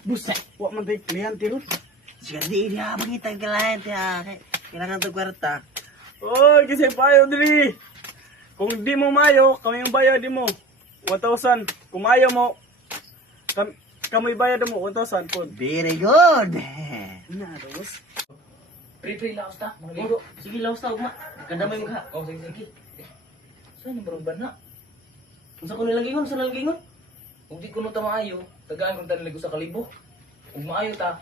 Busa, wa man tayo kliyente ron. Sige, di niya mangitang kalayan tiya. Kailangan to kwarta. Oy, kasi payo diri. Kung di mo mayo, kami yung bayad mo. 1,000. Kung mayo mo, kami bayad mo 1,000 po. Very good. Na, boss. Pre, laos ta. Mga ligo. Sige, laos ta, ugma. Kadamay mo ka. Oh, sige. Saan yung barong bana? Unsa ko nilang gingon? Kung di ko nung maayo, tagaan ko talaga sa kalibo. Kung maayo ta,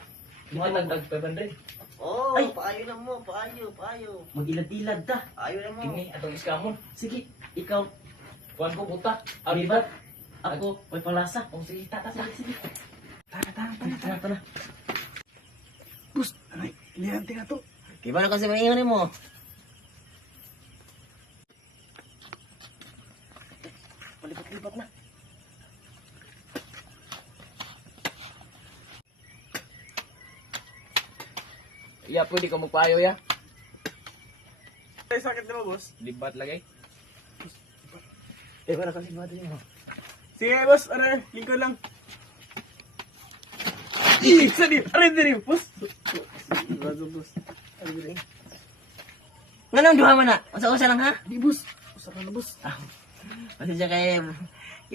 mga nagdag 500. Oh, paayo na mo, paayo. Mag-ilad-ilad ta. Ayo na mo. Kini, atong iskamon. Sige, ikaw, Kuhan ko buta. Libat. Ako, may palasa. Oh, sige, tata, sige. Tara. Bus, anay, kliyente na to. Kiba na kasi maingon mo. Malipat-lipat na. Ya, pwede ka magpayo ya. Ay, sakit na mo, boss. Libat lagi. Kiba na kasi mati mo. Sige, boss, aray, lingkod lang. Sadi, aray diri, boss. Bago, boss. Aray diri. Nganong duha man na? Usa-usa lang ha? Di, boss. Usa ka na, boss. Pasensya kay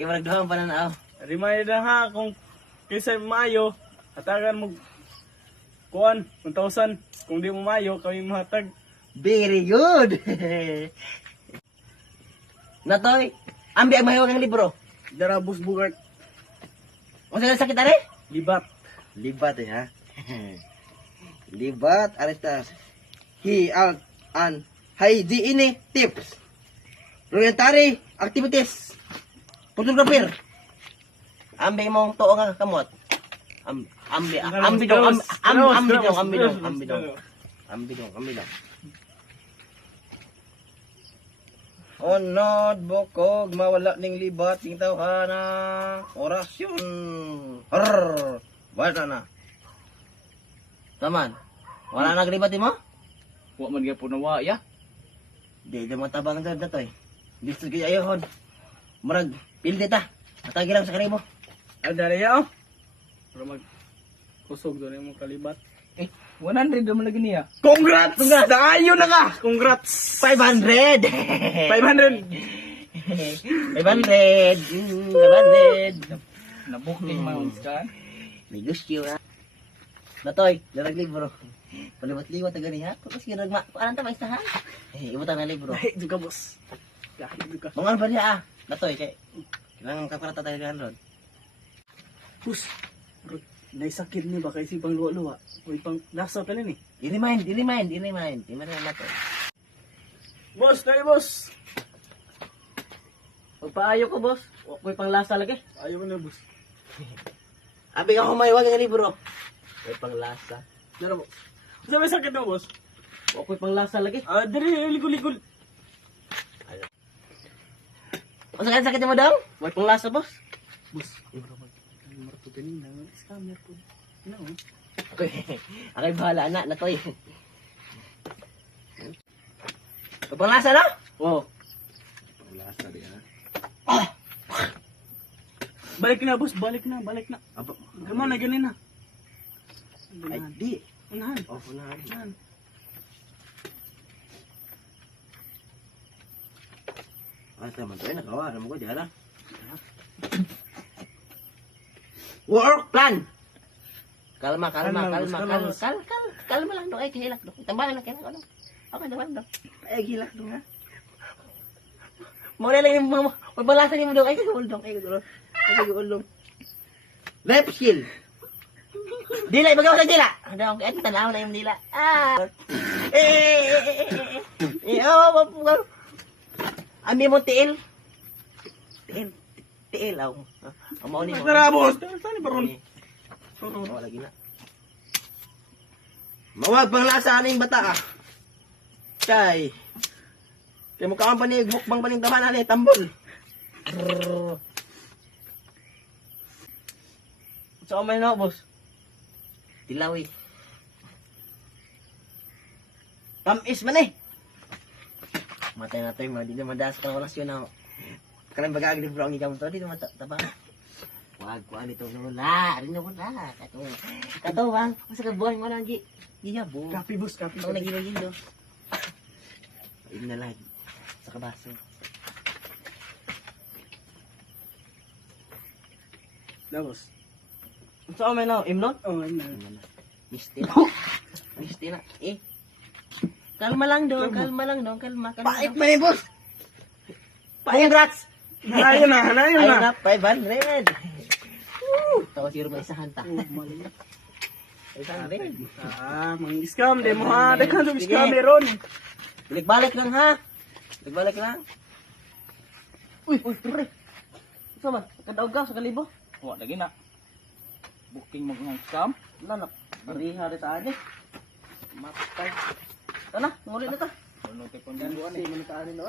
marag duha pa na naaw. Remind na ha, kung kaysa mayo, hatagan mo kuan, 1,000. Kung di mo mayo, kami mahatag. Very good. Natoy, ambi ang mahiwag ang libro. Dara, boss, bugart. Unsa na sakit are? Libat. Libat ha. Libat arestas. He out and hygiene tips. Voluntary activities. Photographer. Ambi mong tuo nga kamot. Ambi dong. Onod bukog mawala ning libat ning tawhana. Orasyon. Bata na. Taman. Wala naglibat mo? Wa man gyapon na wa ya. Di mo tabang dad na to eh. Gusto kaya ayun. Marag pilde ta. Atagi lang sa kanimo. Ay, dara ya, oh. Para kusog doon yung kalibat. 100 naman lagi niya. Congrats! Daayo na ka! Congrats! 500. 500! 500. Nabooking man ka. May gusto na. Natoy, darag libro. Paliwat-liwat na gani ha. Tapos ginagma. Paalan ta may istahan. Ibutan na libro. Ay, juga, boss. Kahit juga. Mga ba niya Natoy, kay kailangan kaparata tayo ng handron. Boss, naisakit niyo ba kay si pang luwa-luwa? O pang lasa pa rin eh. I-remind na to. Boss, tayo boss! Pagpaayo ko, boss. May panglasa lagi. Ayaw mo na, boss. Abi ka humaywag ang libro. May panglasa. Dara, boss. Saan may sakit mo, boss? May panglasa lagi. Ah, dali, ligol-ligol. Ang sakit mo daw? May panglasa, boss. Boss, marto ganina. Scammer po. Ano? Okay. Akay bahala, anak. Natoy. May panglasa na? Oo. Panglasa di ha? Balik na, boss. Balik na. Gama na, ganina. Ay, di. Unahan. Unahan. Unahan. Asa man to, nakawa. Alam ko, diyan na. Work plan! Kalma lang dong. Ay, kahilak dong. Tambalan na kahilak dong. Okay, tambalan dong. Ay, hilak dong ha. Muna lang yung mga magbalasan mo dong. Ay, kagul dong. Left skill. Dila, ibagaw sa dila. Ano, ay, tanaw na yung dila. Ami mo tiil. Tiil, aw. Ang mauni mo. Tara, boss. Saan yung baron? Oo, lagi na. Mawag pang lasa aning bata ah. Kay. Kay mukha pa ni mukbang panindaman ani tambol. So may no, boss. Tilawi. Tamis man eh. Matay na tayo, di na madas pa oras yun ako. Kanang baga ang libro ang ikamon to, di na matabang. kuag ito nula. Rin nula. Kato bang. Masa ka buwan mo lang gi. Gihabo. Kapi boss, kapi. Ito lagi lagi do. Ini na lagi. Sa kabaso. Na boss. Saan may na? Imnon? Oh, na. Misti na. Misti na. Eh. Kalma lang dong. Kalma lang dong. Kalma. Pait man eh, boss. Congrats! Hanayon na, hanayon Ayun na. na, 500. Tawa si Ruma isahan ta. 500. Ah, mga scam de mo ha. Daghan sa Sige. scam meron. Balik-balik lang ha. Balik-balik lang. Uy, pre. Sama, kadaog ka sa kalibo. Wa lagi na. Booking mo ng scam. Lanak, bariha rin sa akin. Matay. Ito na, muli na ta. Ano kay Yan, pangguan si Manitaani no.